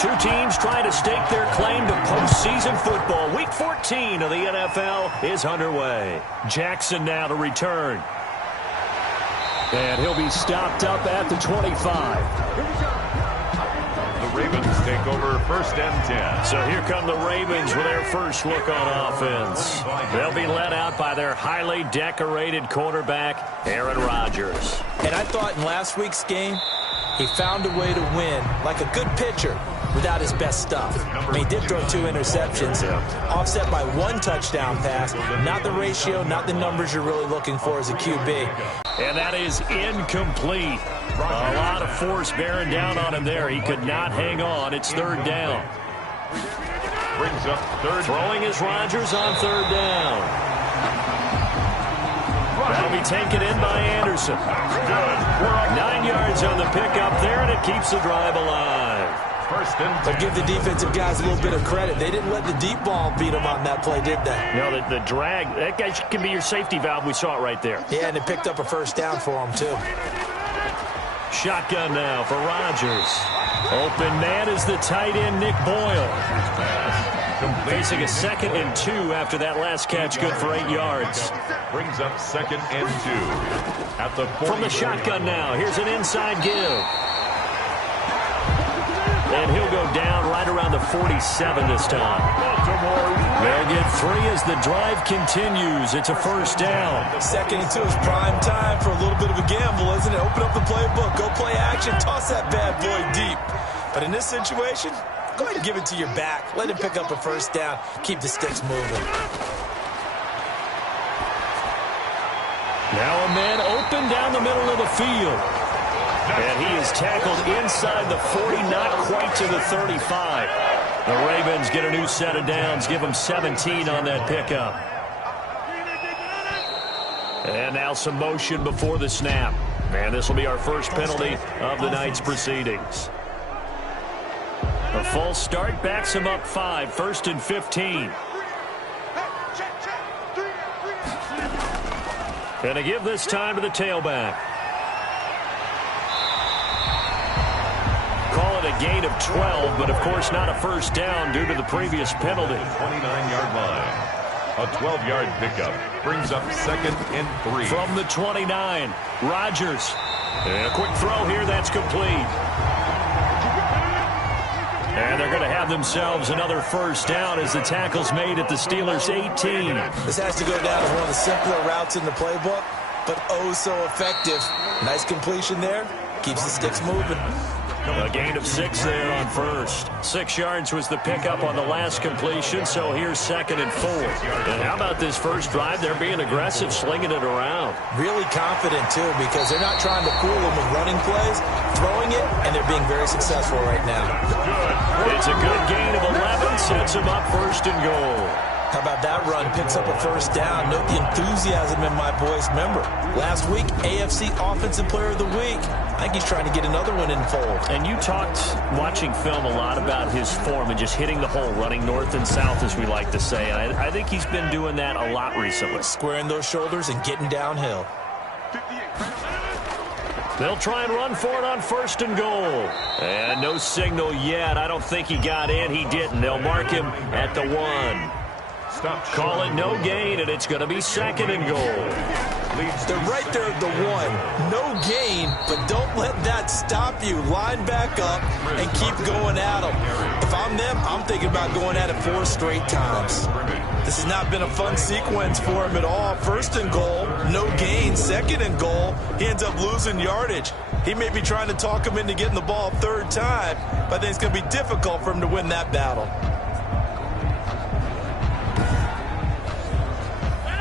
Two teams trying to stake their claim to postseason football. Week 14 of the NFL is underway. Jackson now to return. And he'll be stopped up at the 25. The Ravens take over 1st and 10. So here come the Ravens with their first look on offense. They'll be led out by their highly decorated quarterback, Aaron Rodgers. And I thought in last week's game, he found a way to win like a good pitcher without his best stuff. I mean, he did throw 2 interceptions, offset by 1 touchdown pass. Not the ratio, not the numbers you're really looking for as a QB. And that is incomplete. A lot of force bearing down on him there. He could not hang on. It's 3rd down. Brings up 3rd. Throwing is Rodgers on 3rd down. That'll be taken in by Anderson. 9 yards on the pickup there, and it keeps the drive alive. 1st and 10. But give the defensive guys a little bit of credit. They didn't let the deep ball beat them on that play, did they? No, the drag, that guy can be your safety valve. We saw it right there. Yeah, and it picked up a 1st down for him, too. Shotgun now for Rodgers. Open man is the tight end, Nick Boyle. Facing a 2nd and 2 after that last catch, good for 8 yards. Brings up 2nd and 2. At the 40. From the shotgun now, here's an inside give. And he'll go down right around the 47 this time. They'll get 3 as the drive continues. It's a 1st down. 2nd and 2 is prime time for a little bit of a gamble, isn't it? Open up the playbook, go play action, toss that bad boy deep. But in this situation, go ahead and give it to your back. Let him pick up a 1st down. Keep the sticks moving. Now a man open down the middle of the field. And he is tackled inside the 40, not quite to the 35. The Ravens get a new set of downs, give them 17 on that pickup. And now some motion before the snap. And this will be our first penalty of the night's proceedings. A false start backs him up 5, 1st and 15. And to give this time to the tailback. Call it a gain of 12, but of course not a 1st down due to the previous penalty. 29-yard line. A 12-yard pickup brings up 2nd and 3. From the 29, Rodgers. And a quick throw here, that's complete. And they're going to have themselves another 1st down as the tackle's made at the Steelers' 18. This has to go down as one of the simpler routes in the playbook, but oh so effective. Nice completion there. Keeps the sticks moving. A gain of 6 there on 1st. 6 yards was the pickup on the last completion, so here's 2nd and 4. And how about this first drive? They're being aggressive, slinging it around. Really confident, too, because they're not trying to fool them with running plays, throwing it, and they're being very successful right now. It's a good gain of 11, sets them up 1st and goal. How about that run? Picks up a 1st down. Note the enthusiasm in my boys' member. Last week, AFC Offensive Player of the Week. I think he's trying to get another one in the fold. And you talked, watching film, a lot about his form and just hitting the hole, running north and south, as we like to say. And I think he's been doing that a lot recently. Squaring those shoulders and getting downhill. They'll try and run for it on 1st and goal. And no signal yet. I don't think he got in. He didn't. They'll mark him at the 1. Call it no gain, and it's going to be 2nd and goal. They're right there at the 1. No gain, but don't let that stop you. Line back up and keep going at them. If I'm them, I'm thinking about going at it 4 straight times. This has not been a fun sequence for him at all. 1st and goal, no gain. 2nd and goal, he ends up losing yardage. He may be trying to talk him into getting the ball 3rd time, but I think it's going to be difficult for him to win that battle.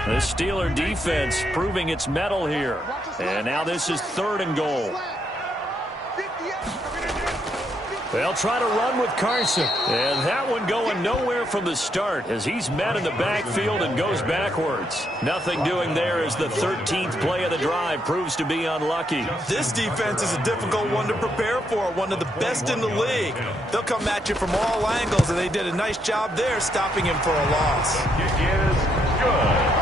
The Steeler defense proving its mettle here. And now this is 3rd and goal. They'll try to run with Carson. And that one going nowhere from the start as he's met in the backfield and goes backwards. Nothing doing there as the 13th play of the drive proves to be unlucky. This defense is a difficult one to prepare for, one of the best in the league. They'll come at you from all angles, and they did a nice job there stopping him for a loss. It is good.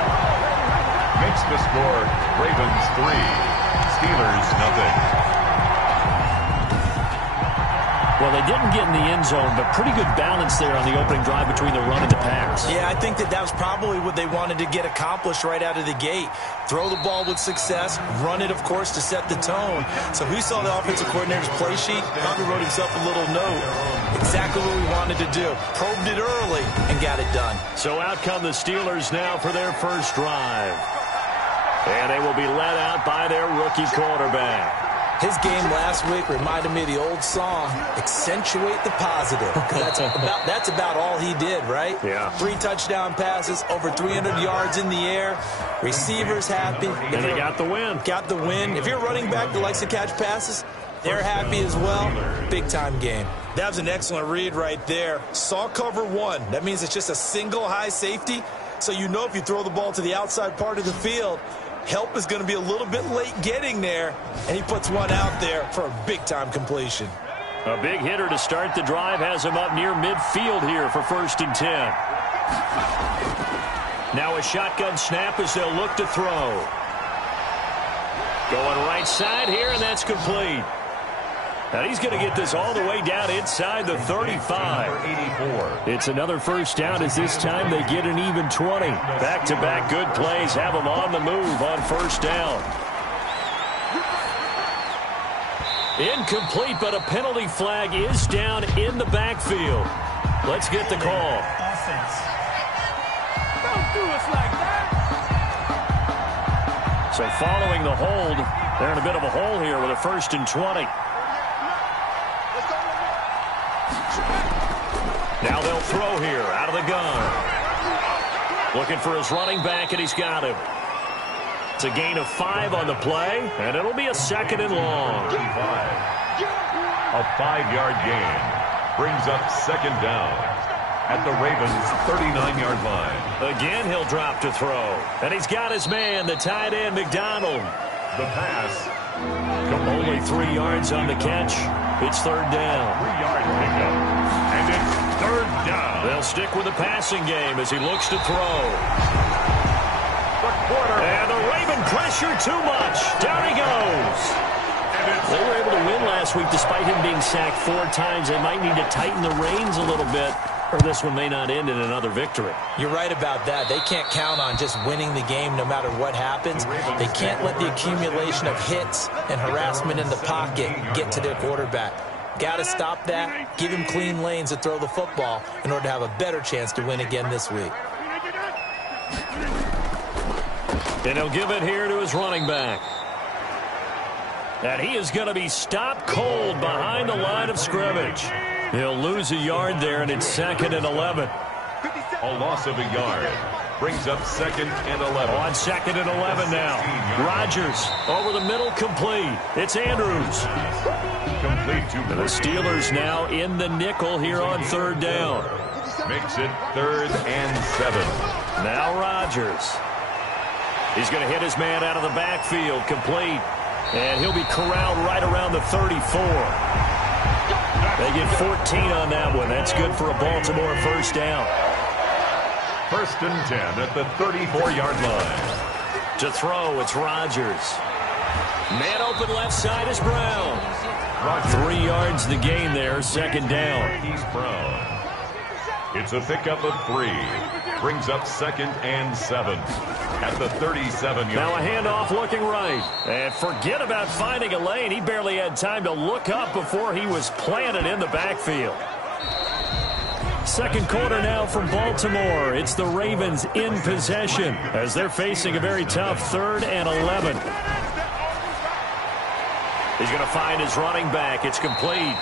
Makes the score Ravens 3, Steelers nothing. Well, they didn't get in the end zone, but pretty good balance there on the opening drive between the run and the pass. Yeah, I think that was probably what they wanted to get accomplished right out of the gate. Throw the ball with success, run it, of course, to set the tone. So who saw the offensive coordinator's play sheet? Probably wrote himself a little note. Exactly what we wanted to do. Probed it early and got it done. So out come the Steelers now for their first drive. And they will be led out by their rookie quarterback. His game last week reminded me of the old song, accentuate the positive. That's about all he did, right? Yeah. 3 touchdown passes, over 300 yards in the air. Receivers happy. And they got the win. Got the win. If you're a running back that likes to catch passes, they're happy as well. Big-time game. That was an excellent read right there. Saw cover 1. That means it's just a single high safety. So you know if you throw the ball to the outside part of the field, help is going to be a little bit late getting there, and he puts one out there for a big-time completion. A big hitter to start the drive has him up near midfield here for 1st and 10. Now a shotgun snap as they'll look to throw. Going right side here, and that's complete. Now he's going to get this all the way down inside the 35. 84. It's another first down as this time they get an even 20. Back-to-back good plays have them on the move on first down. Incomplete, but a penalty flag is down in the backfield. Let's get the call. Offense. Don't do us like that. So following the hold, they're in a bit of a hole here with a 1st and 20. Now they'll throw here out of the gun. Looking for his running back, and he's got him. It's a gain of 5 on the play, and it'll be a 2nd and long. A 5-yard gain brings up 2nd down at the Ravens' 39-yard line. Again, he'll drop to throw. And he's got his man, the tight end, McDonald. The pass. Only 3 yards on the catch. It's 3rd down. 3-yard pickup. And it's 3rd down. They'll stick with the passing game as he looks to throw. And the Raven pressure too much. Down he goes. They were able to win last week despite him being sacked 4 times. They might need to tighten the reins a little bit, or this one may not end in another victory. You're right about that. They can't count on just winning the game no matter what happens. They can't let the accumulation of hits and harassment in the pocket get to their quarterback. Got to stop that, give him clean lanes to throw the football in order to have a better chance to win again this week. And he'll give it here to his running back. And he is going to be stopped cold behind the line of scrimmage. He'll lose a yard there, and it's 2nd and 11. A loss of a yard brings up 2nd and 11. On 2nd and 11 now. Rodgers over the middle, complete. It's Andrews. Complete to The Steelers now in the nickel here on 3rd down. Makes it 3rd and 7. Now Rodgers. He's going to hit his man out of the backfield, complete. And he'll be corralled right around the 34. They get 14 on that one. That's good for a Baltimore first down. 1st and 10 at the 34-yard line. To throw, it's Rodgers. Man open left side is Brown. 3 yards the gain there, 2nd down. He's Brown. It's a pickup of 3. Brings up 2nd and 7 at the 37-yard. Now a handoff looking right. And forget about finding a lane. He barely had time to look up before he was planted in the backfield. 2nd quarter now from Baltimore. It's the Ravens in possession as they're facing a very tough 3rd and 11. He's going to find his running back. It's complete.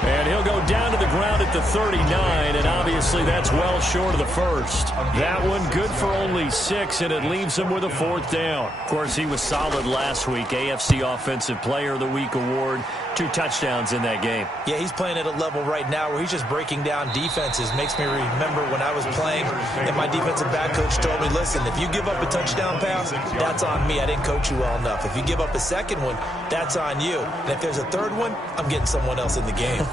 And he'll go down to the ground at the 39, and obviously that's well short of the first. That one good for only 6, and it leaves him with a 4th down. Of course, he was solid last week. AFC Offensive Player of the Week award. 2 touchdowns in that game. Yeah, he's playing at a level right now where he's just breaking down defenses. Makes me remember when I was playing and my defensive back coach told me, listen, if you give up a touchdown pass, that's on me. I didn't coach you well enough. If you give up a 2nd one, that's on you. And if there's a 3rd one, I'm getting someone else in the game.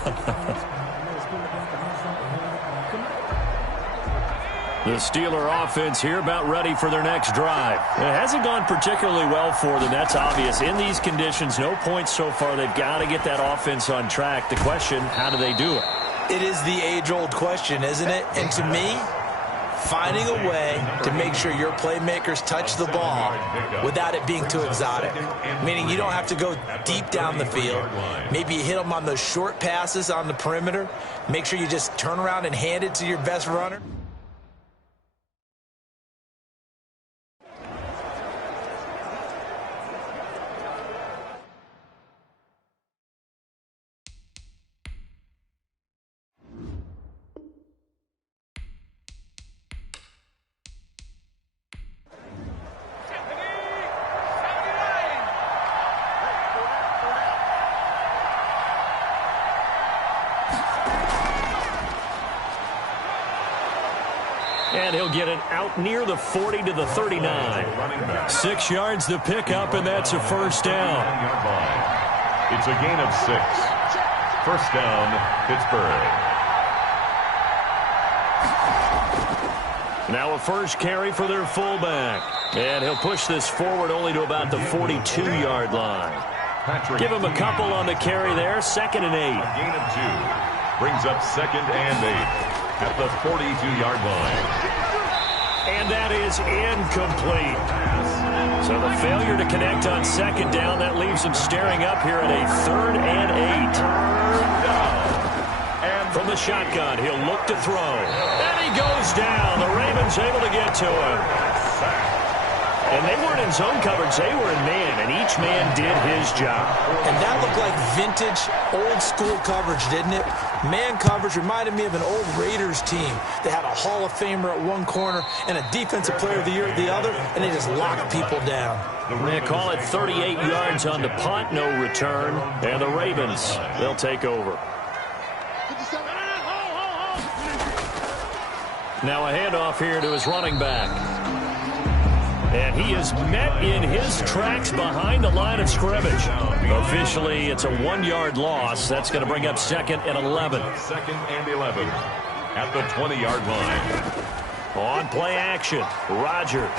The Steeler offense here about ready for their next drive. It hasn't gone particularly well for them. That's obvious. In these conditions, no points so far. They've got to get that offense on track. The question, how do they do it? It is the age-old question, isn't it? And to me, finding a way to make sure your playmakers touch the ball without it being too exotic. Meaning you don't have to go deep down the field. Maybe you hit them on those short passes on the perimeter. Make sure you just turn around and hand it to your best runner. And he'll get it out near the 40 to the 39. 6 yards to pick up, and that's a first down. It's a gain of 6. First down, Pittsburgh. Now a first carry for their fullback. And he'll push this forward only to about the 42-yard line. Give him a couple on the carry there. 2nd and 8. A gain of 2. Brings up 2nd and 8. At the 42-yard line. And that is incomplete. So the failure to connect on 2nd down, that leaves him staring up here at a 3rd and 8. And from the shotgun, he'll look to throw. And he goes down. The Ravens able to get to him. And they weren't in zone coverage. They were in man, and each man did his job. And that looked like vintage, old-school coverage, didn't it? Man coverage reminded me of an old Raiders team. They had a Hall of Famer at one corner and a Defensive Player of the Year at the other, and they just locked people down. They call it 38 yards on the punt, no return. And the Ravens, they'll take over. Now a handoff here to his running back. And he is met in his tracks behind the line of scrimmage. Officially, it's a 1-yard loss. That's going to bring up 2nd and 11. 2nd and 11 at the 20-yard line. On play action, Rodgers.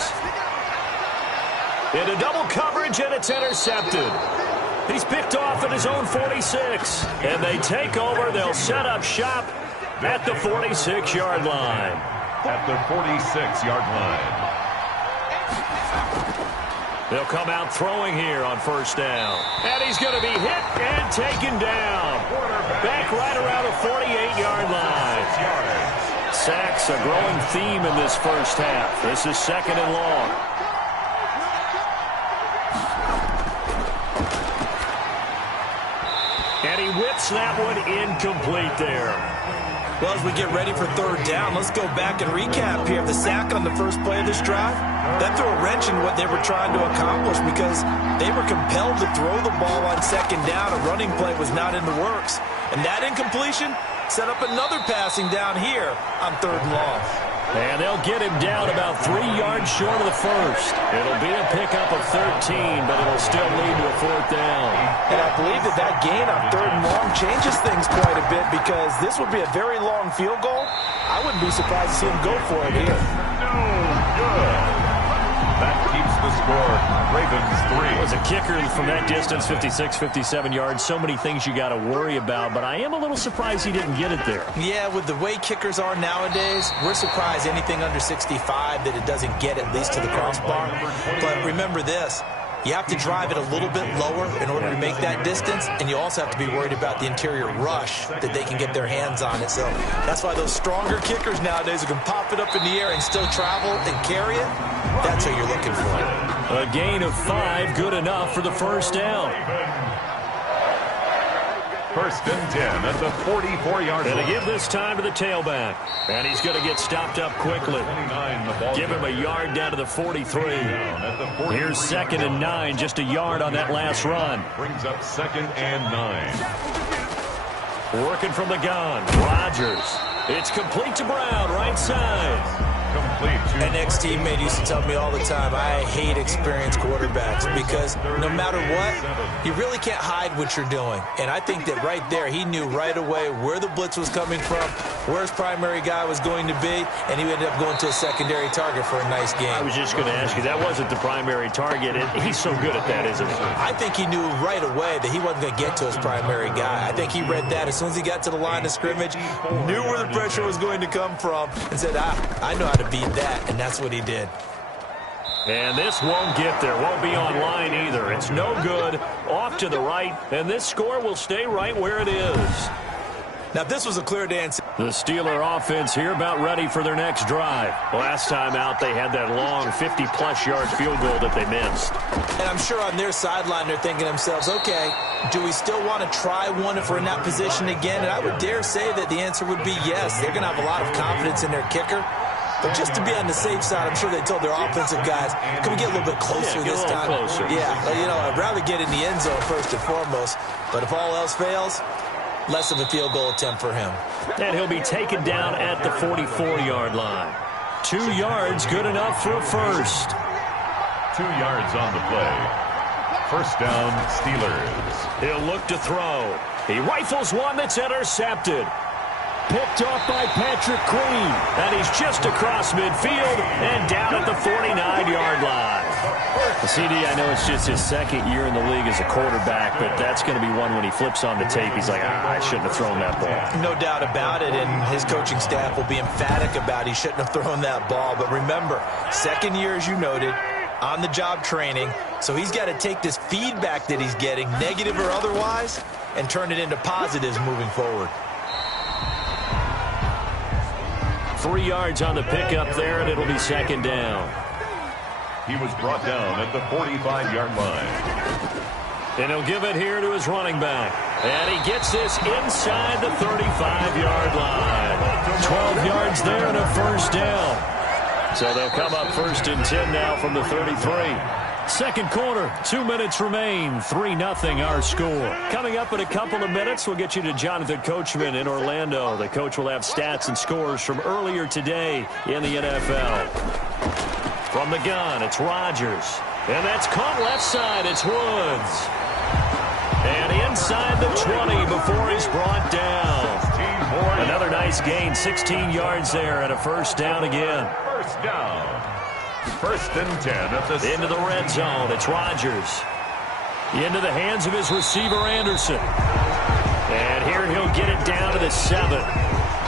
Into double coverage, and it's intercepted. He's picked off at his own 46. And they take over. They'll set up shop at the 46-yard line. At the 46-yard line. They'll come out throwing here on first down. And he's going to be hit and taken down. Back right around the 48-yard line. Sacks a growing theme in this first half. This is 2nd and long. And he whips that one incomplete there. Well, as we get ready for 3rd down, let's go back and recap here. The sack on the first play of this drive, that threw a wrench in what they were trying to accomplish because they were compelled to throw the ball on 2nd down. A running play was not in the works. And that incompletion set up another passing down here on 3rd and long. And they'll get him down about 3 yards short of the first. It'll be a pickup of 13, but it'll still lead to a 4th down. And I believe that gain on 3rd and long changes things quite a bit because this would be a very long field goal. I wouldn't be surprised to see him go for it here. No good. That keeps the score. Ravens 3. As a kicker from that distance, 56, 57 yards, so many things you got to worry about, but I am a little surprised he didn't get it there. Yeah, with the way kickers are nowadays, we're surprised anything under 65 that it doesn't get at least to the crossbar. But remember this. You have to drive it a little bit lower in order to make that distance, and you also have to be worried about the interior rush that they can get their hands on it. So that's why those stronger kickers nowadays who can pop it up in the air and still travel and carry it, that's what you're looking for. A gain of 5, good enough for the first down. 1st and 10 at the 44-yard line. And to give this time to the tailback. And he's going to get stopped up quickly. Give him a yard down to the 43. Here's 2nd and 9, just a yard on that last run. Brings up 2nd and 9. Working from the gun, Rodgers. It's complete to Brown, right side. An ex-teammate used to tell me all the time, I hate experienced quarterbacks because no matter what, you really can't hide what you're doing. And I think that right there, he knew right away where the blitz was coming from, where his primary guy was going to be, and he ended up going to a secondary target for a nice game. I was just going to ask you, that wasn't the primary target. He's so good at that, isn't he? I think he knew right away that he wasn't going to get to his primary guy. I think he read that as soon as he got to the line of scrimmage, knew where the pressure was going to come from, and said, I know how to beat that, and that's what he did. And this won't get there, won't be online either. It's no good, off to the right, and this score will stay right where it is. Now, this was a clear dance. The Steeler offense here about ready for their next drive. Last time out, they had that long 50-plus yard field goal that they missed. And I'm sure on their sideline, they're thinking to themselves, okay, do we still want to try one if we're in that position again? And I would dare say that the answer would be yes. They're going to have a lot of confidence in their kicker. But just to be on the safe side, I'm sure they told their offensive guys, can we get a little bit closer this time? Closer. Yeah, you know, I'd rather get in the end zone first and foremost. But if all else fails, less of a field goal attempt for him. And he'll be taken down at the 44-yard line. 2 yards, good enough for a first. 2 yards on the play. First down, Steelers. He'll look to throw. He rifles one that's intercepted. Picked off by Patrick Queen. And he's just across midfield and down at the 49-yard line. The CD, I know it's just his second year in the league as a quarterback, but that's going to be one when he flips on the tape. He's like, I shouldn't have thrown that ball. No doubt about it, and his coaching staff will be emphatic about he shouldn't have thrown that ball. But remember, second year, as you noted, on-the-job training, so he's got to take this feedback that he's getting, negative or otherwise, and turn it into positives moving forward. 3 yards on the pickup there, and it'll be second down. He was brought down at the 45-yard line. And he'll give it here to his running back. And he gets this inside the 35-yard line. 12 yards there and a first down. So they'll come up first and 10 now from the 33. Second quarter, 2 minutes remain, 3-0 our score. Coming up in a couple of minutes, we'll get you to Jonathan Coachman in Orlando. The coach will have stats and scores from earlier today in the NFL. From the gun, it's Rodgers. And that's caught left side, it's Woods. And inside the 20 before he's brought down. Another nice gain, 16 yards there and a first down again. First down. First and 10 at the into the red zone. It's Rodgers. Into the hands of his receiver, Anderson. And here he'll get it down to the 7.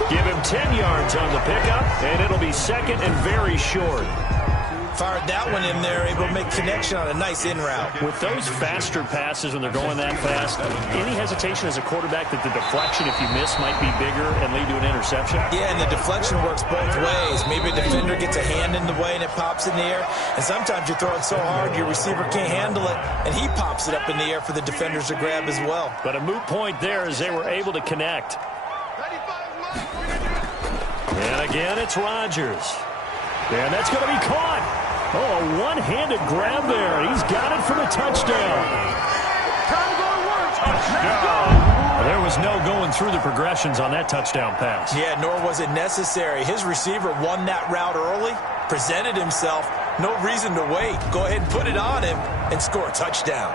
Give him 10 yards on the pickup, and it'll be second and very short. Fired that one in there, able to make connection on a nice in route. With those faster passes when they're going that fast, any hesitation as a quarterback that the deflection, if you miss, might be bigger and lead to an interception? Yeah, and the deflection works both ways. Maybe a defender gets a hand in the way and it pops in the air. And sometimes you throw it so hard your receiver can't handle it, and he pops it up in the air for the defenders to grab as well. But a moot point there as they were able to connect. And again, it's Rodgers. And that's going to be caught. Oh, a one-handed grab there. He's got it for the touchdown. Touchdown. There was no going through the progressions on that touchdown pass. Yeah, nor was it necessary. His receiver won that route early, presented himself. No reason to wait. Go ahead and put it on him and score a touchdown.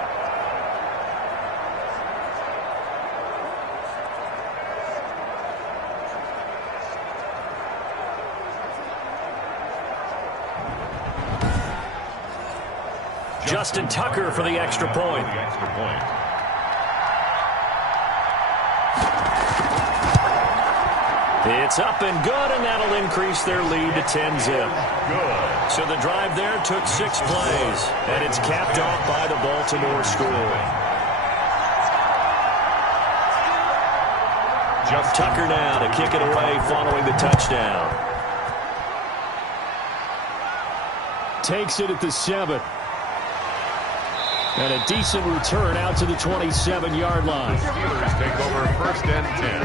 Justin Tucker for the extra point. It's up and good, and that'll increase their lead to 10-zip. Good. So the drive there took 6 plays, and it's capped off by the Baltimore score. Tucker now to kick it away following the touchdown. Takes it at the 7. And a decent return out to the 27-yard line. The Steelers take over first and 10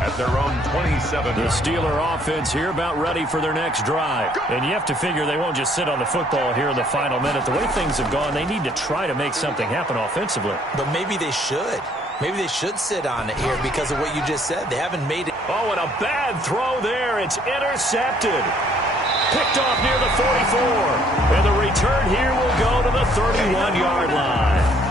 at their own 27. The Steeler offense here about ready for their next drive. And you have to figure they won't just sit on the football here in the final minute. The way things have gone, they need to try to make something happen offensively. But maybe they should. Maybe they should sit on it here because of what you just said. They haven't made it. Oh, and a bad throw there. It's intercepted. Picked off near the 44. And the return here will go to the 31-yard line.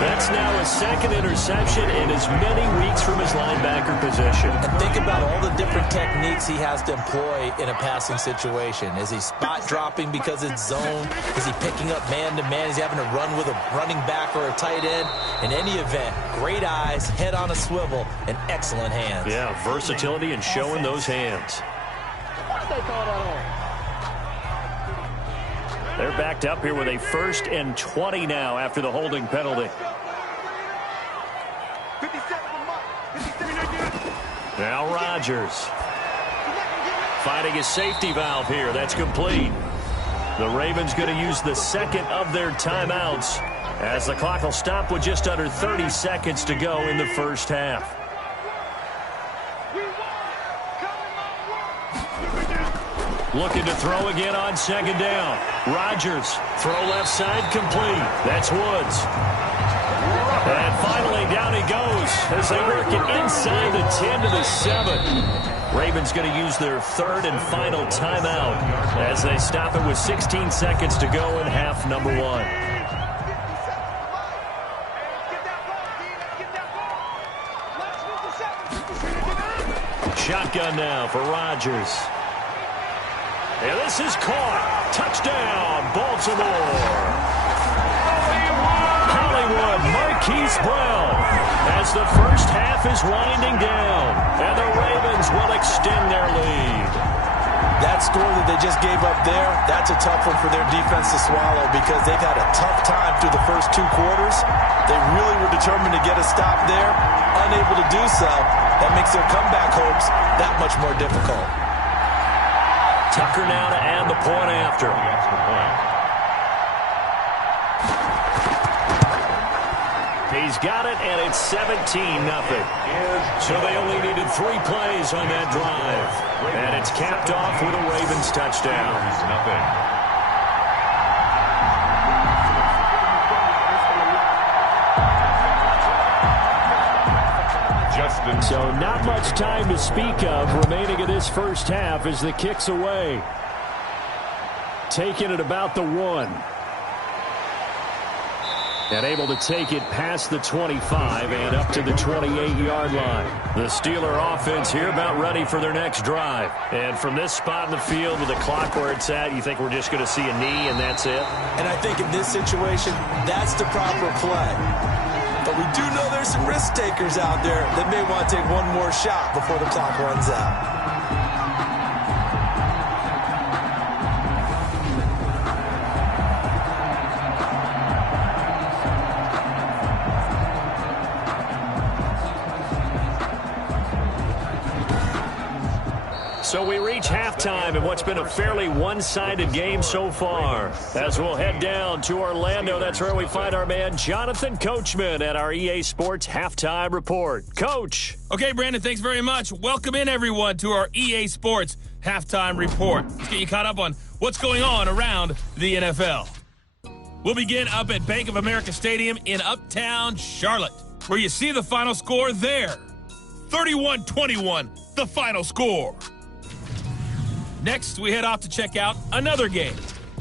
That's now his second interception in as many weeks from his linebacker position. And think about all the different techniques he has to employ in a passing situation. Is he spot dropping because it's zone? Is he picking up man-to-man? Is he having to run with a running back or a tight end? In any event, great eyes, head on a swivel, and excellent hands. Yeah, versatility and showing those hands. They're backed up here with a 1st and 20 now after the holding penalty. Now Rodgers. Finding his safety valve here. That's complete. The Ravens going to use the second of their timeouts as the clock will stop with just under 30 seconds to go in the first half. Looking to throw again on 2nd down. Rodgers, throw left side, complete. That's Woods. And finally, down he goes as they work it inside the 10 to the 7. Ravens going to use their 3rd and final timeout as they stop it with 16 seconds to go in half number 1. Shotgun now for Rodgers. And this is caught. Touchdown, Baltimore. Hollywood, Marquise Brown, as the first half is winding down, and the Ravens will extend their lead. That score that they just gave up there, that's a tough one for their defense to swallow because they've had a tough time through the first 2 quarters. They really were determined to get a stop there, unable to do so. That makes their comeback hopes that much more difficult. Tucker now to add the point after. He's got it, and it's 17-0. So they only needed 3 plays on that drive. And it's capped off with a Ravens touchdown. So not much time to speak of remaining in this first half as the kick's away. Taking it about the 1. And able to take it past the 25 and up to the 28-yard line. The Steeler offense here about ready for their next drive. And from this spot in the field with the clock where it's at, you think we're just going to see a knee and that's it? And I think in this situation, that's the proper play. But we do know there's some risk takers out there that may want to take one more shot before the clock runs out. So we reach halftime in what's been a fairly one-sided game so far. As we'll head down to Orlando, that's where we find our man Jonathan Coachman at our EA Sports Halftime Report. Coach. Okay, Brandon, thanks very much. Welcome in, everyone, to our EA Sports Halftime Report. Let's get you caught up on what's going on around the NFL. We'll begin up at Bank of America Stadium in Uptown Charlotte, where you see the final score there. 31-21, the final score. Next, we head off to check out another game.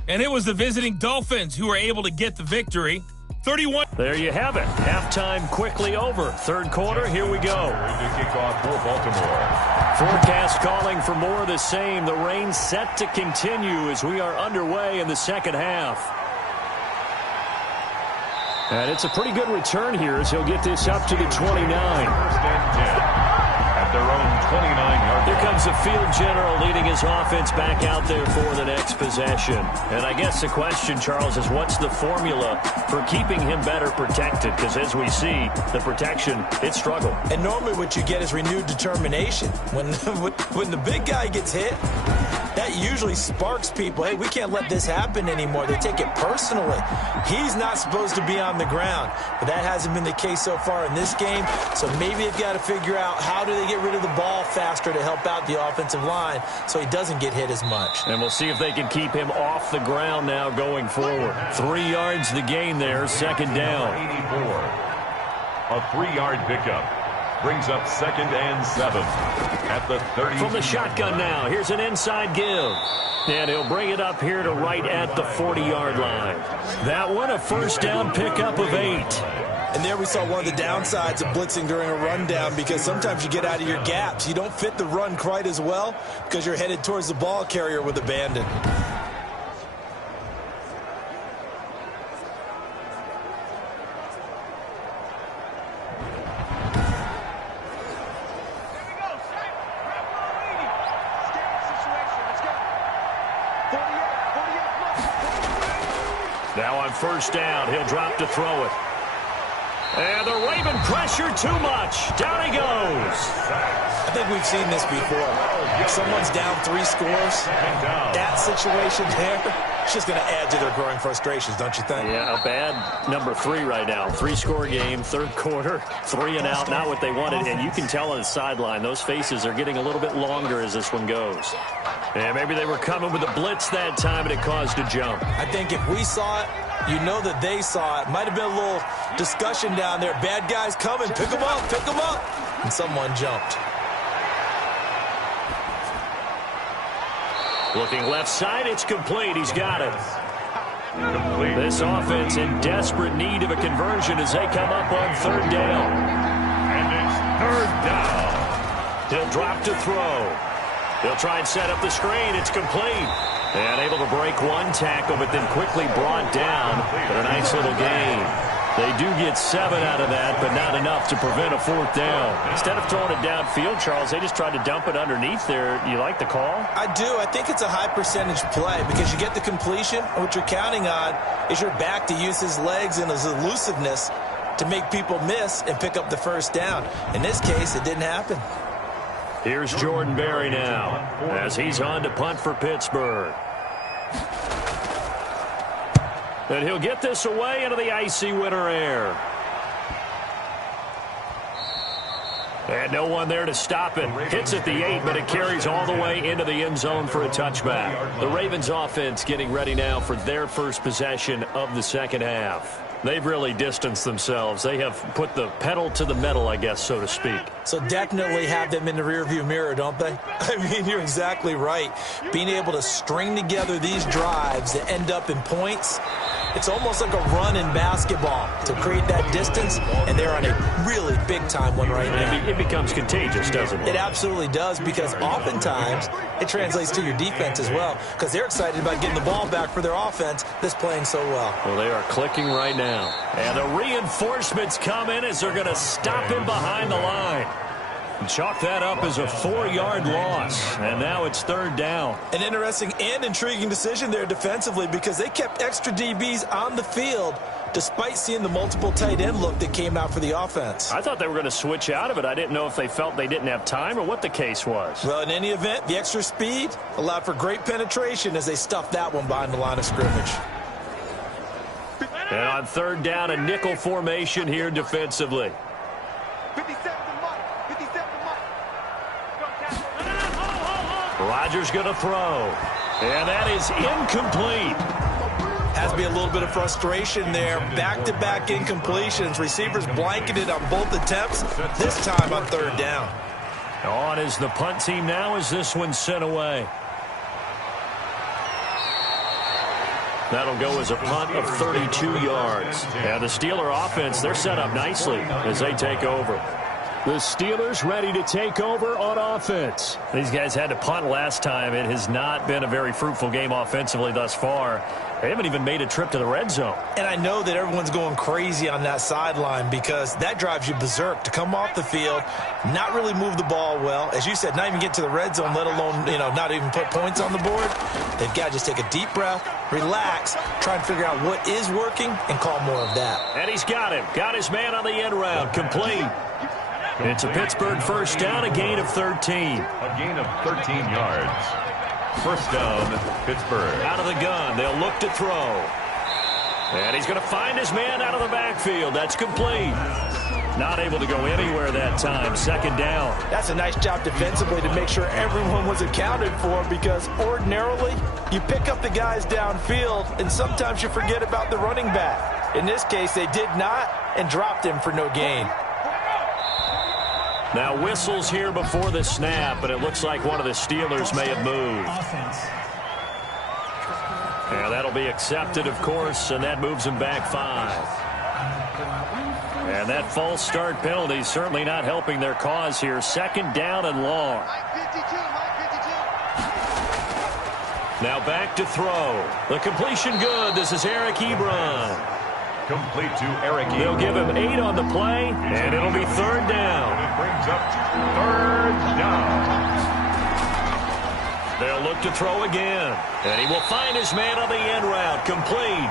And it was the visiting Dolphins who were able to get the victory. 31. There you have it. Halftime quickly over. 3rd quarter, here we go. The kickoff for Baltimore. Forecast calling for more of the same. The rain set to continue as we are underway in the second half. And it's a pretty good return here as he'll get this up to the 29. 1st and 10. At their own 29-yard line. Here comes the field general leading his offense back out there for the next possession. And I guess the question, Charles, is what's the formula for keeping him better protected? Because as we see, the protection, it struggled. And normally what you get is renewed determination. When the big guy gets hit, that usually sparks people. Hey, we can't let this happen anymore. They take it personally. He's not supposed to be on the ground. But that hasn't been the case so far in this game. So maybe they've got to figure out how do they get rid of the ball faster to help out the offensive line so he doesn't get hit as much. And we'll see if they can keep him off the ground now going forward. 3 yards the gain there, 2nd down. 84. A 3-yard pickup. Brings up 2nd and 7 at the 30. From the shotgun now, here's an inside give. And he'll bring it up here to right at the 40-yard line. That one, a first down pickup of 8. And there we saw one of the downsides of blitzing during a rundown, because sometimes you get out of your gaps. You don't fit the run quite as well because you're headed towards the ball carrier with abandon. Now on first down, he'll drop to throw it. And the Raven pressure too much. Down he goes. I think we've seen this before. If someone's down 3 scores, that situation there, it's just going to add to their growing frustrations, don't you think? Yeah, a bad number 3 right now. 3-score game, third quarter, 3 and out, not what they wanted. And you can tell on the sideline, those faces are getting a little bit longer as this one goes. And maybe they were coming with a blitz that time and it caused a jump. I think if we saw it, you know that they saw it. Might have been a little discussion down there. Bad guys coming. Pick them up. Pick them up. And someone jumped. Looking left side, it's complete. He's got it. Complete. This offense in desperate need of a conversion as they come up on third down. And it's third down. He'll drop to throw. He'll try and set up the screen. It's complete. And able to break one tackle, but then quickly brought down. But a nice little gain. They do get 7 out of that, but not enough to prevent a fourth down. Instead of throwing it downfield, Charles, they just tried to dump it underneath there. You like the call? I do. I think it's a high percentage play because you get the completion. What you're counting on is your back to use his legs and his elusiveness to make people miss and pick up the first down. In this case, it didn't happen. Here's Jordan Berry now as he's on to punt for Pittsburgh. And he'll get this away into the icy winter air. And no one there to stop it. Hits at the 8, but it carries all the way into the end zone for a touchback. The Ravens offense getting ready now for their first possession of the second half. They've really distanced themselves. They have put the pedal to the metal, I guess, so to speak. So definitely have them in the rearview mirror, don't they? I mean, you're exactly right. Being able to string together these drives that end up in points, it's almost like a run in basketball to create that distance, and they're on a really big-time one right now. It becomes contagious, doesn't it? It absolutely does, because oftentimes it translates to your defense as well, because they're excited about getting the ball back for their offense that's playing so well. Well, they are clicking right now. And the reinforcements come in as they're going to stop him behind the line. Chalk that up as a 4-yard loss, and now it's third down. An interesting and intriguing decision there defensively, because they kept extra DBs on the field despite seeing the multiple tight end look that came out for the offense. I thought they were going to switch out of it. I didn't know if they felt they didn't have time or what the case was. Well, in any event, the extra speed allowed for great penetration as they stuffed that one behind the line of scrimmage. And on third down, a nickel formation here defensively. 57 to Mike. 57 to Mike. Rodgers going to throw. And that is incomplete. Has to be a little bit of frustration there. Back-to-back incompletions. Receivers blanketed on both attempts, this time on third down. On is the punt team now as this one's sent away. That'll go as a punt of 32 yards. And the Steeler offense, they're set up nicely as they take over. The Steelers ready to take over on offense. These guys had to punt last time. It has not been a very fruitful game offensively thus far. They haven't even made a trip to the red zone. And I know that everyone's going crazy on that sideline because that drives you berserk to come off the field, not really move the ball well. As you said, not even get to the red zone, let alone, not even put points on the board. They've got to just take a deep breath, relax, try and figure out what is working, and call more of that. And he's got him. Got his man on the end round. Complete. It's a Pittsburgh first down, a gain of 13. A gain of 13 yards. First down, Pittsburgh. Out of the gun, they'll look to throw. And he's going to find his man out of the backfield. That's complete. Not able to go anywhere that time. Second down. That's a nice job defensively to make sure everyone was accounted for, because ordinarily you pick up the guys downfield and sometimes you forget about the running back. In this case, they did not and dropped him for no gain. Now whistles here before the snap, but it looks like one of the Steelers may have moved. And that'll be accepted, of course, and that moves him back 5. And that false start penalty certainly not helping their cause here. 2nd down and long. Now back to throw. The completion good. This is Eric Ebron. Complete to Eric Ebron. They'll give him 8 on the play, and it'll be 3rd down. It brings up 3rd down. They'll look to throw again, and he will find his man on the end route. Complete.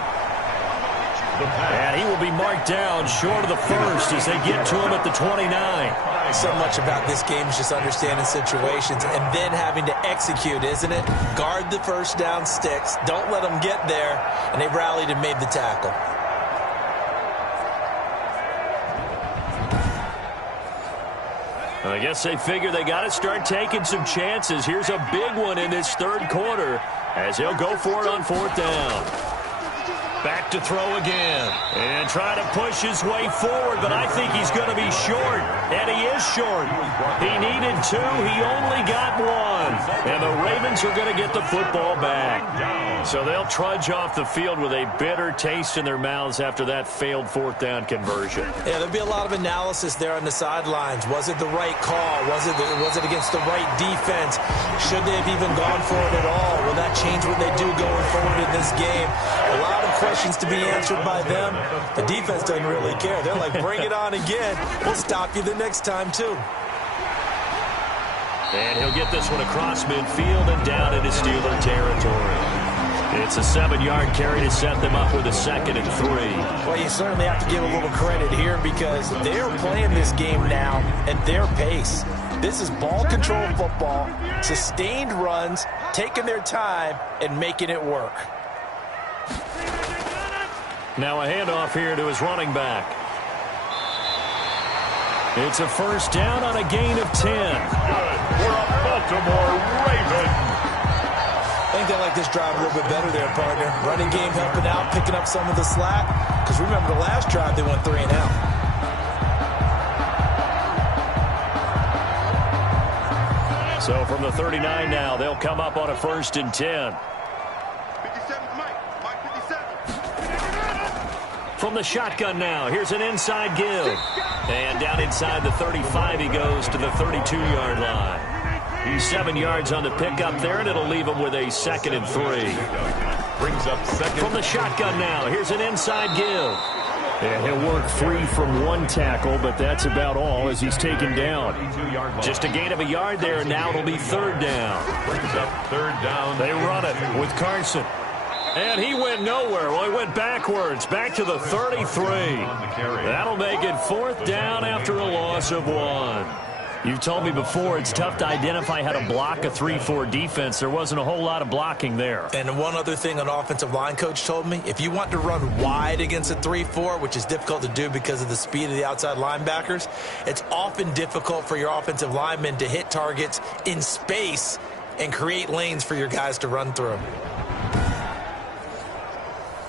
And he will be marked down short of the first as they get to him at the 29. So much about this game is just understanding situations and then having to execute, isn't it? Guard the first down sticks. Don't let them get there. And they rallied and made the tackle. I guess they figure they got to start taking some chances. Here's a big one in this 3rd quarter as he'll go for it on 4th down. Back to throw again and try to push his way forward, but I think he's going to be short, and he is short. He needed 2. He only got 1, and the Ravens are going to get the football back. So they'll trudge off the field with a bitter taste in their mouths after that failed 4th down conversion. Yeah, there'll be a lot of analysis there on the sidelines. Was it the right call? Was it against the right defense? Should they have even gone for it at all? Will that change what they do going forward in this game? A lot of questions to be answered by them. The defense doesn't really care. They're like, bring it on again. We'll stop you the next time, too. And he'll get this one across midfield and down into Steeler territory. It's a 7-yard carry to set them up with a 2nd and 3. Well, you certainly have to give a little credit here because they're playing this game now at their pace. This is ball control football, sustained runs, taking their time, and making it work. Now a handoff here to his running back. It's a 1st down on a gain of 10. Good for a Baltimore Raven. I think they like this drive a little bit better there, partner. Running game helping out, picking up some of the slack. Because remember, the last drive, they went 3 and out. So from the 39 now, they'll come up on a 1st and 10. From the shotgun now, here's an inside give. And down inside the 35, he goes to the 32-yard line. He's 7 yards on the pickup there, and it'll leave him with a 2nd and 3. Brings up 2nd. From the shotgun now, here's an inside give. And he'll work free from 1 tackle, but that's about all as he's taken down. Just a gain of a yard there, and now it'll be 3rd down. Brings up 3rd down. They run it with Carson. And he went nowhere. Well, he went backwards, back to the 33. That'll make it 4th down after a loss of 1. You've told me before it's tough to identify how to block a 3-4 defense. There wasn't a whole lot of blocking there. And one other thing an offensive line coach told me, if you want to run wide against a 3-4, which is difficult to do because of the speed of the outside linebackers, it's often difficult for your offensive linemen to hit targets in space and create lanes for your guys to run through.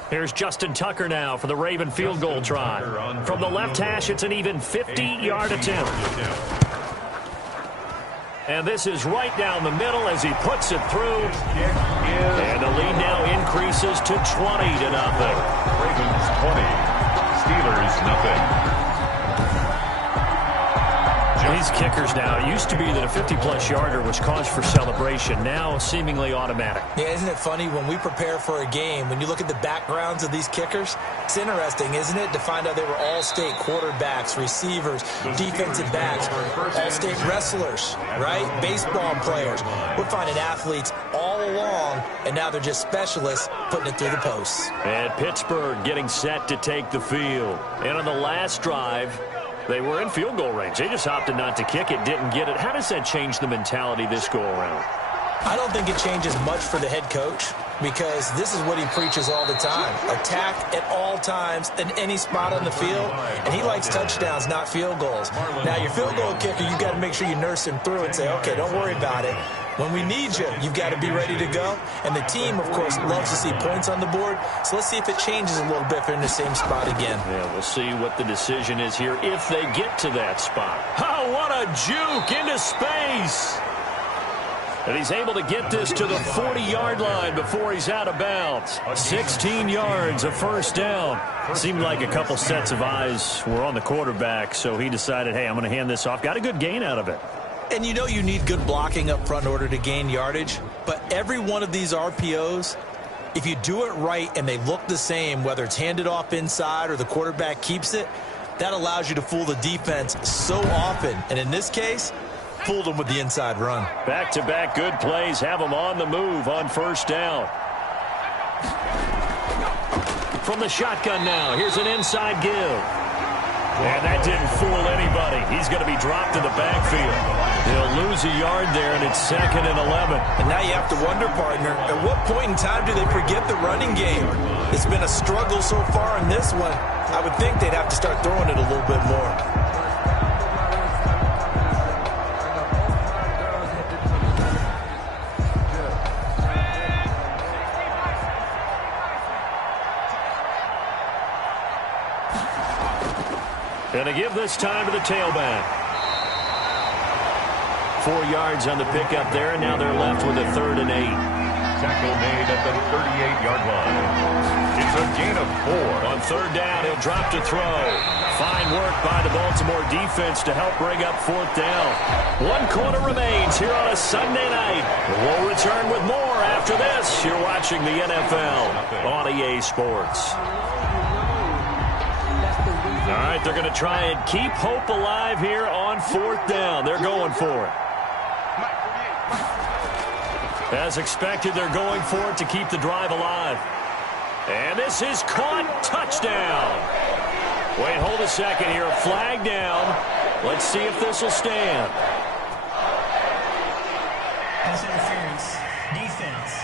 Here's Justin Tucker now for the Raven field goal try. From the left hash, it's an even 50-yard attempt. And this is right down the middle as he puts it through. And the lead now increases to 20-0. Ravens 20, Steelers nothing. These kickers now, it used to be that a 50-plus yarder was cause for celebration. Now seemingly automatic. Yeah, isn't it funny when we prepare for a game, when you look at the backgrounds of these kickers, it's interesting, isn't it, to find out they were all-state quarterbacks, receivers, defensive backs, all-state wrestlers, right? Baseball players. We're finding athletes all along, and now they're just specialists putting it through the posts. And Pittsburgh getting set to take the field. And on the last drive, they were in field goal range. They just opted not to kick it, didn't get it. How does that change the mentality this go-around? I don't think it changes much for the head coach because this is what he preaches all the time. Attack at all times in any spot on the field, and he likes touchdowns, not field goals. Now, your field goal kicker, you've got to make sure you nurse him through and say, okay, don't worry about it. When we need you, you've got to be ready to go. And the team, of course, loves to see points on the board. So let's see if it changes a little bit if they're in the same spot again. Yeah, we'll see what the decision is here if they get to that spot. Oh, what a juke into space. And he's able to get this to the 40-yard line before he's out of bounds. 16 yards, a first down. Seemed like a couple sets of eyes were on the quarterback, so he decided, hey, I'm going to hand this off. Got a good gain out of it. And you know you need good blocking up front in order to gain yardage. But every one of these RPOs, if you do it right and they look the same, whether it's handed off inside or the quarterback keeps it, that allows you to fool the defense so often. And in this case, fooled them with the inside run. Back-to-back good plays have them on the move on first down. From the shotgun now, here's an inside give. And that didn't fool anybody. He's going to be dropped in the backfield. He'll lose a yard there, and it's 2nd and 11. And now you have to wonder, partner, at what point in time do they forget the running game? It's been a struggle so far in this one. I would think they'd have to start throwing it a little bit more. And to give this time to the tailback. 4 yards on the pickup there, and now they're left with a 3rd and 8. Tackle made at the 38-yard line. It's a gain of 4. On 3rd down, he'll drop to throw. Fine work by the Baltimore defense to help bring up 4th down. 1 quarter remains here on a Sunday night. We'll return with more after this. You're watching the NFL on EA Sports. All right, they're going to try and keep hope alive here on 4th down. They're going for it. As expected, they're going for it to keep the drive alive. And this is caught. Touchdown. Wait, hold a second here. Flag down. Let's see if this will stand. Pass interference. Defense.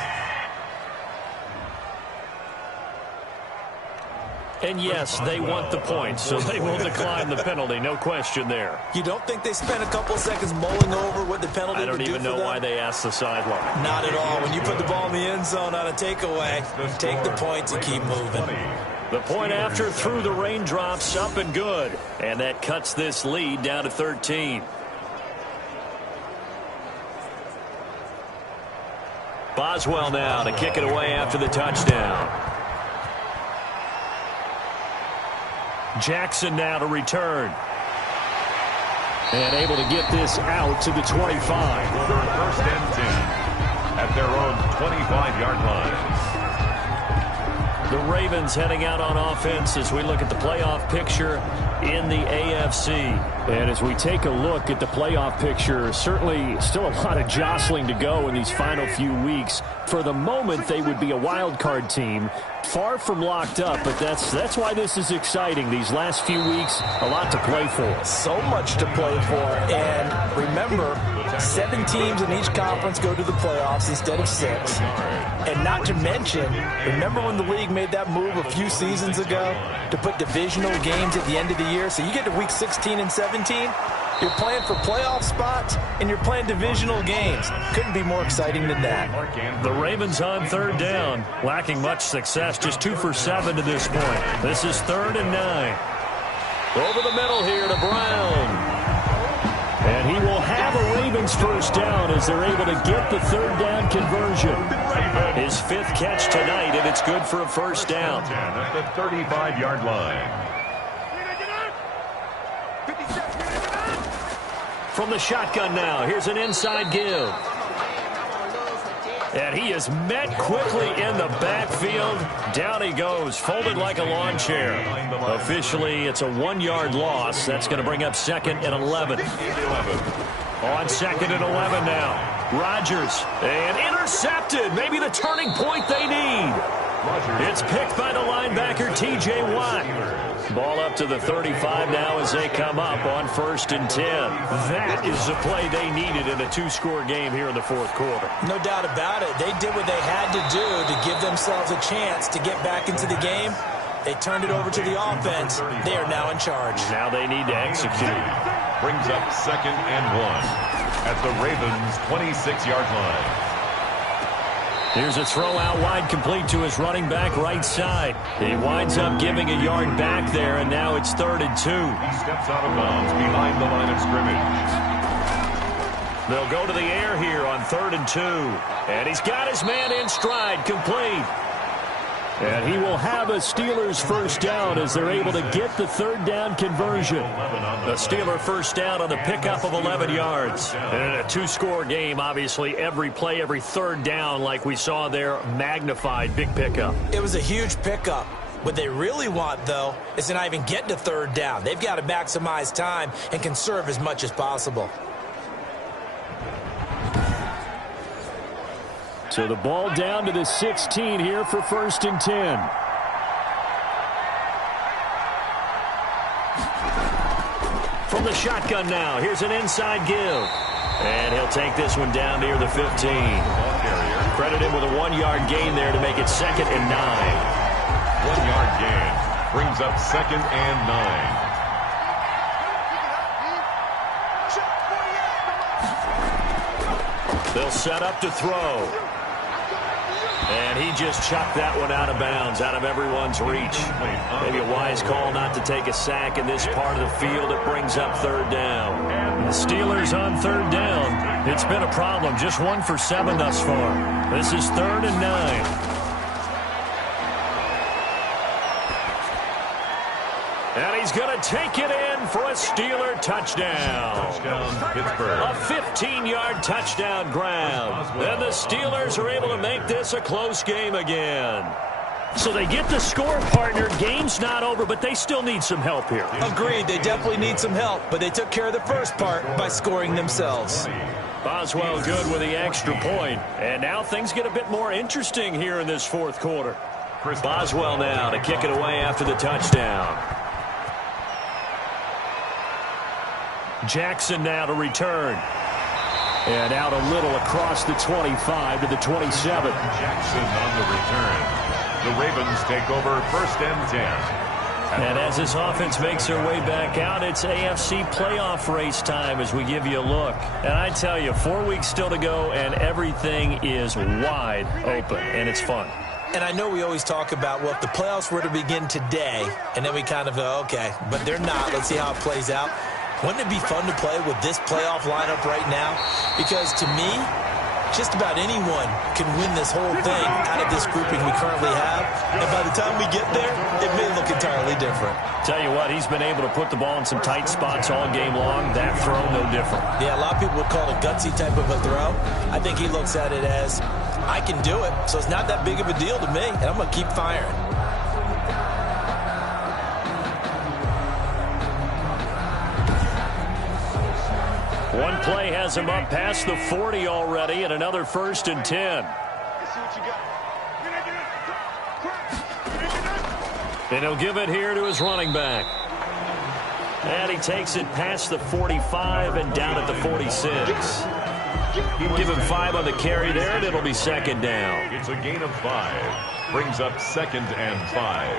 And yes, they want the points, so they will decline the penalty. No question there. You don't think they spent a couple seconds mulling over what the penalty would do for them? I don't even know why they asked the sideline. Not at all. When you put the ball in the end zone on a takeaway, take the points and keep moving. The point after through the raindrops, up and good. And that cuts this lead down to 13. Boswell now to kick it away after the touchdown. Jackson now to return. And able to get this out to the 25. First and 10 at their own 25-yard line. The Ravens heading out on offense as we look at the playoff picture in the AFC. And as we take a look at the playoff picture, certainly still a lot of jostling to go in these final few weeks. For the moment, they would be a wild card team, far from locked up, but that's why this is exciting. These last few weeks, a lot to play for. So much to play for. And remember, 7 teams in each conference go to the playoffs instead of 6. And not to mention, remember when the league made that move a few seasons ago to put divisional games at the end of the year? So you get to week 16 and 17, you're playing for playoff spots, and you're playing divisional games. Couldn't be more exciting than that. The Ravens on 3rd down, lacking much success, just 2 for 7 to this point. This is 3rd and 9. Over the middle here to Brown. And he will have a Ravens first down as they're able to get the 3rd down conversion. His 5th catch tonight, and it's good for a first down. At the 35-yard line. From the shotgun now, here's an inside give. And he is met quickly in the backfield. Down he goes, folded like a lawn chair. Officially, it's a 1-yard loss. That's going to bring up 2nd and 11. On 2nd and 11 now. Rodgers, and intercepted. Maybe the turning point they need. It's picked by the linebacker, T.J. Watt. Ball up to the 35 now as they come up on 1st and 10. That is the play they needed in a 2-score game here in the 4th quarter. No doubt about it. They did what they had to do to give themselves a chance to get back into the game. They turned it over to the offense. They are now in charge. Now they need to execute. Brings up 2nd and 1. at the Ravens' 26-yard line. Here's a throw out wide, complete to his running back right side. He winds up giving a yard back there, and now it's 3rd and 2. He steps out of bounds behind the line of scrimmage. They'll go to the air here on 3rd and 2. And he's got his man in stride, complete. And he will have a Steelers first down as they're able to get the 3rd down conversion. A Steeler first down on the pickup of 11 yards. And in a 2-score game, obviously, every play, every 3rd down, like we saw there, magnified. Big pickup. It was a huge pickup. What they really want, though, is to not even get to 3rd down. They've got to maximize time and conserve as much as possible. So the ball down to the 16 here for 1st and 10. From the shotgun now, here's an inside give. And he'll take this one down near the 15. Credit him with a 1-yard gain there to make it 2nd and 9. 1-yard gain brings up 2nd and 9. They'll set up to throw. And he just chucked that one out of bounds, out of everyone's reach. Maybe a wise call not to take a sack in this part of the field. It brings up 3rd down. The Steelers on 3rd down. It's been a problem. Just 1 for 7 thus far. This is 3rd and 9. And he's going to take it in for a Steeler touchdown. Touchdown, Pittsburgh. A 15-yard touchdown grab. And the Steelers are able to make this a close game again. So they get the score, partner. Game's not over, but they still need some help here. Agreed. They definitely need some help, but they took care of the first part by scoring themselves. Boswell good with the extra point. And now things get a bit more interesting here in this 4th quarter. Boswell now to kick it away after the touchdown. Jackson now to return. And out a little across the 25 to the 27. Jackson on the return. The Ravens take over 1st and 10. And as this offense makes their way back out, it's AFC playoff race time as we give you a look. And I tell you, 4 weeks still to go, and everything is wide open, and it's fun. And I know we always talk about, well, if the playoffs were to begin today, and then we kind of go, okay, but they're not. Let's see how it plays out. Wouldn't it be fun to play with this playoff lineup right now? Because to me, just about anyone can win this whole thing out of this grouping we currently have. And by the time we get there, it may look entirely different. Tell you what, he's been able to put the ball in some tight spots all game long. That throw, no different. Yeah, a lot of people would call it a gutsy type of a throw. I think he looks at it as, I can do it, so it's not that big of a deal to me, and I'm going to keep firing. One play has him up past the 40 already, and another 1st and 10. And he'll give it here to his running back. And he takes it past the 45 and down at the 46. Give him 5 on the carry there, and it'll be 2nd down. It's a gain of 5. Brings up 2nd and 5.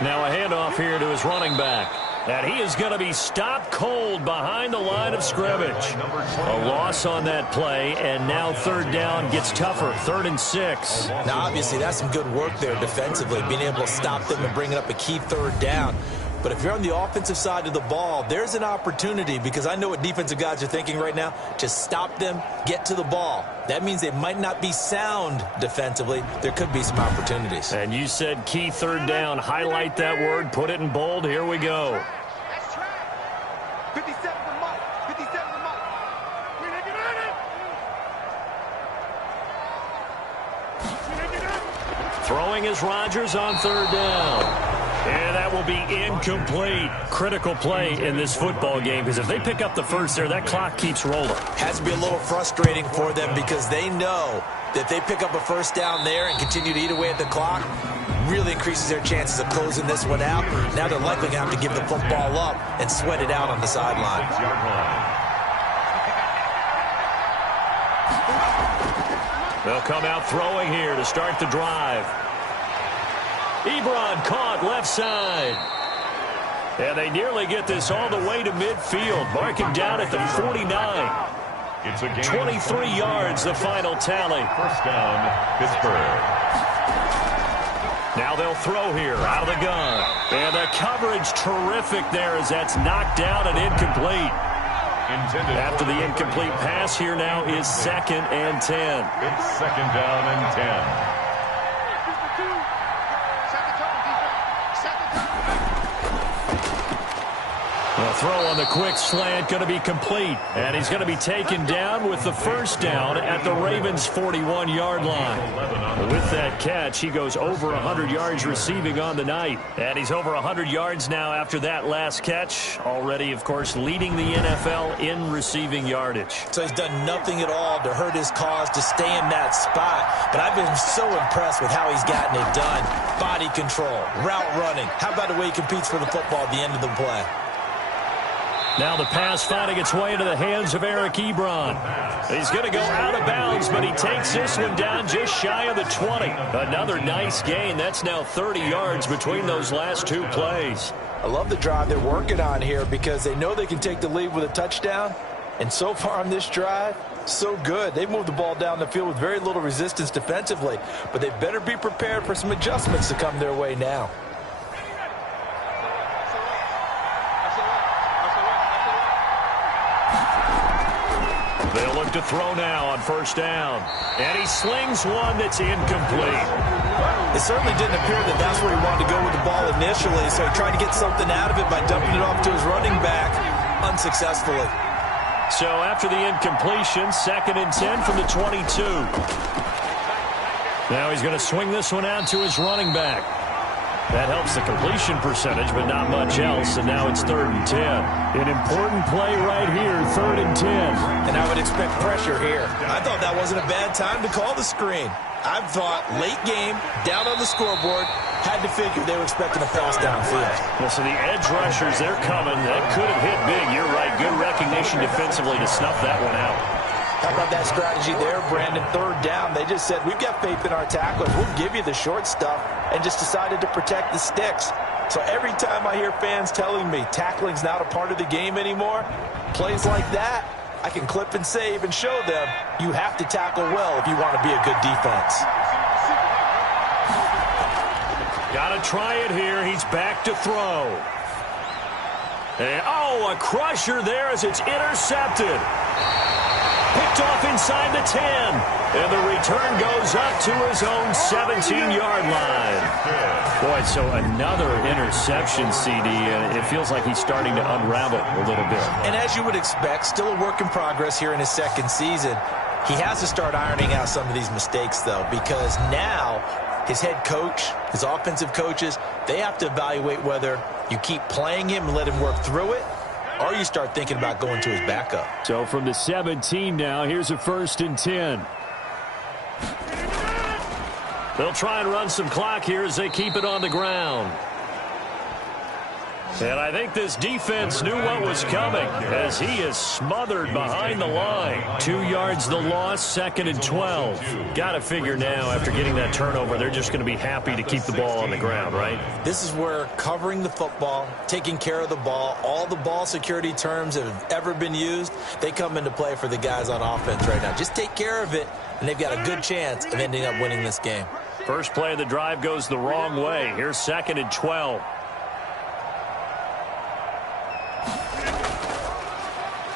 Now a handoff here to his running back. And he is going to be stopped cold behind the line of scrimmage. A loss on that play, and now 3rd down gets tougher, 3rd and 6. Now, obviously, that's some good work there defensively, being able to stop them and bringing up a key 3rd down. But if you're on the offensive side of the ball, there's an opportunity, because I know what defensive guys are thinking right now, to stop them, get to the ball. That means they might not be sound defensively. There could be some opportunities. And you said key 3rd down. Highlight that word. Put it in bold. Here we go. Throwing is Rodgers on 3rd down. And that will be incomplete. Critical play in this football game, because if they pick up the first there, that clock keeps rolling. Has to be a little frustrating for them, because they know that they pick up a first down there and continue to eat away at the clock, really increases their chances of closing this one out. Now they're likely going to have to give the football up and sweat it out on the sideline. They'll come out throwing here to start the drive. Ebron caught left side. And they nearly get this all the way to midfield. Mark him down at the 49. It's a gain 23 yards, the final tally. First down, Pittsburgh. Now they'll throw here out of the gun. And the coverage terrific there as that's knocked down and incomplete. After the incomplete pass, here now is 2nd and 10. It's 2nd down and 10. The throw on the quick slant going to be complete. And he's going to be taken down with the first down at the Ravens' 41-yard line. With that catch, he goes over 100 yards receiving on the night. And he's over 100 yards now after that last catch. Already, of course, leading the NFL in receiving yardage. So he's done nothing at all to hurt his cause to stay in that spot. But I've been so impressed with how he's gotten it done. Body control, route running. How about the way he competes for the football at the end of the play? Now the pass finding its way into the hands of Eric Ebron. He's going to go out of bounds, but he takes this one down just shy of the 20. Another nice gain. That's now 30 yards between those last two plays. I love the drive they're working on here because they know they can take the lead with a touchdown. And so far on this drive, so good. They moved the ball down the field with very little resistance defensively, but they better be prepared for some adjustments to come their way now. They'll look to throw now on first down. And he slings one that's incomplete. It certainly didn't appear that that's where he wanted to go with the ball initially, so he tried to get something out of it by dumping it off to his running back unsuccessfully. So after the incompletion, 2nd and 10 from the 22. Now he's going to swing this one out to his running back. That helps the completion percentage, but not much else. And now it's 3rd and 10. An important play right here, 3rd and 10. And I would expect pressure here. I thought that wasn't a bad time to call the screen. I thought late game, down on the scoreboard, had to figure they were expecting a pass downfield. Well, so the edge rushers, they're coming. That could have hit big. You're right. Good recognition defensively to snuff that one out. How about that strategy there, Brandon? 3rd down. They just said, we've got faith in our tackles. We'll give you the short stuff, and just decided to protect the sticks. So every time I hear fans telling me tackling's not a part of the game anymore, plays like that, I can clip and save and show them you have to tackle well if you want to be a good defense. Got to try it here. He's back to throw. And, oh, a crusher there as it's intercepted. Picked off inside the 10. And the return goes up to his own 17-yard line. Boy, so another interception, CD. And it feels like he's starting to unravel a little bit. And as you would expect, still a work in progress here in his 2nd season. He has to start ironing out some of these mistakes, though, because now his head coach, his offensive coaches, they have to evaluate whether you keep playing him and let him work through it, or you start thinking about going to his backup. So from the 17 now, here's a 1st and 10. They'll try and run some clock here as they keep it on the ground. And I think this defense knew what was coming as he is smothered behind the line. 2 yards the loss, 2nd and 12. Got to figure now after getting that turnover, they're just going to be happy to keep the ball on the ground, right? This is where covering the football, taking care of the ball, all the ball security terms that have ever been used, they come into play for the guys on offense right now. Just take care of it, and they've got a good chance of ending up winning this game. First play of the drive goes the wrong way. Here's 2nd and 12.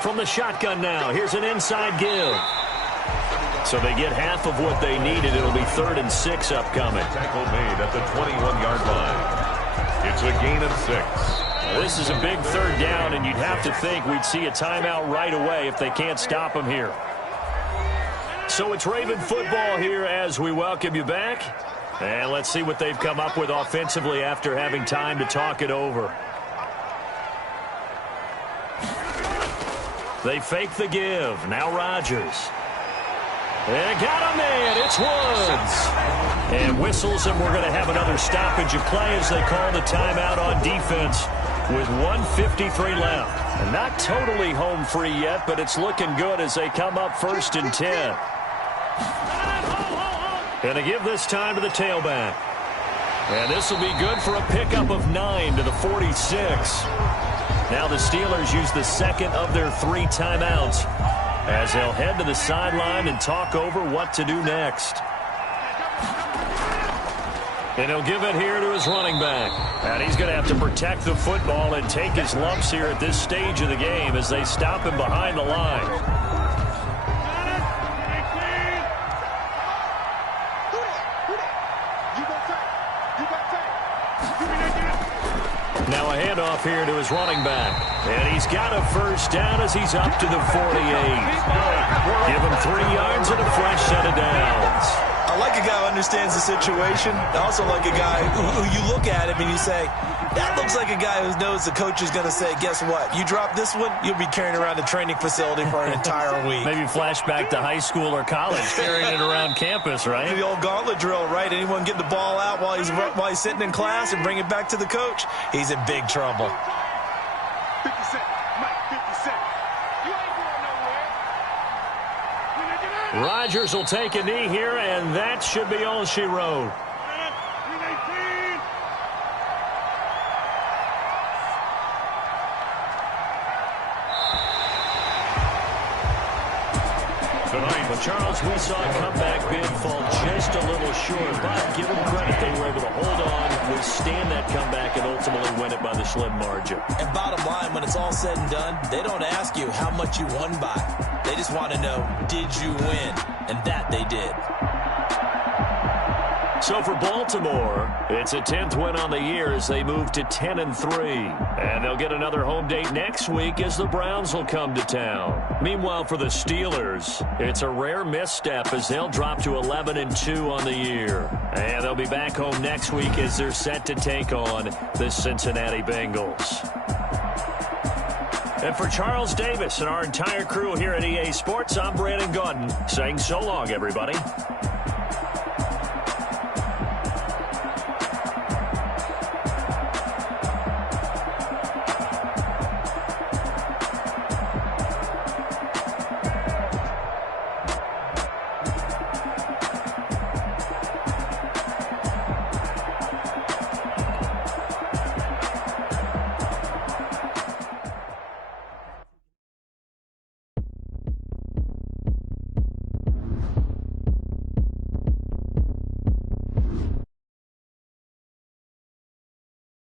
From the shotgun now, here's an inside give. So they get half of what they needed. It'll be 3rd and 6 upcoming. Tackle made at the 21-yard line. It's a gain of 6. This is a big 3rd down, and you'd have to think we'd see a timeout right away if they can't stop him here. So it's Raven football here as we welcome you back. And let's see what they've come up with offensively after having time to talk it over. They fake the give. Now Rodgers. And got a man. It's Woods. And whistles, and we're going to have another stoppage of play as they call the timeout on defense with 1:53 left. And not totally home free yet, but it's looking good as they come up 1st and 10. Going to give this time to the tailback. And this will be good for a pickup of 9 to the 46. Now the Steelers use the second of their 3 timeouts as they'll head to the sideline and talk over what to do next. And he'll give it here to his running back. And he's going to have to protect the football and take his lumps here at this stage of the game as they stop him behind the line. Now a handoff here to his running back. And he's got a first down as he's up to the 48. Give him 3 yards and a fresh set of downs. I like a guy who understands the situation. I also like a guy who you look at him and you say, that looks like a guy who knows the coach is going to say, guess what? You drop this one, you'll be carrying around the training facility for an entire week. Maybe flashback to high school or college, carrying it around campus, right? The old gauntlet drill, right? Anyone get the ball out while he's sitting in class and bring it back to the coach? He's in big trouble. 50 Cent, Mike, 50 Cent. You ain't going nowhere. Rodgers will take a knee here, and that should be all she wrote. But Charles, we saw a comeback bid fall just a little short, but give them credit, they were able to hold on, withstand that comeback, and ultimately win it by the slim margin. And bottom line, when it's all said and done, they don't ask you how much you won by. They just want to know, did you win? And that they did. So for Baltimore, it's a 10th win on the year as they move to 10-3. And they'll get another home date next week as the Browns will come to town. Meanwhile, for the Steelers, it's a rare misstep as they'll drop to 11-2 on the year. And they'll be back home next week as they're set to take on the Cincinnati Bengals. And for Charles Davis and our entire crew here at EA Sports, I'm Brandon Gaudin saying so long, everybody.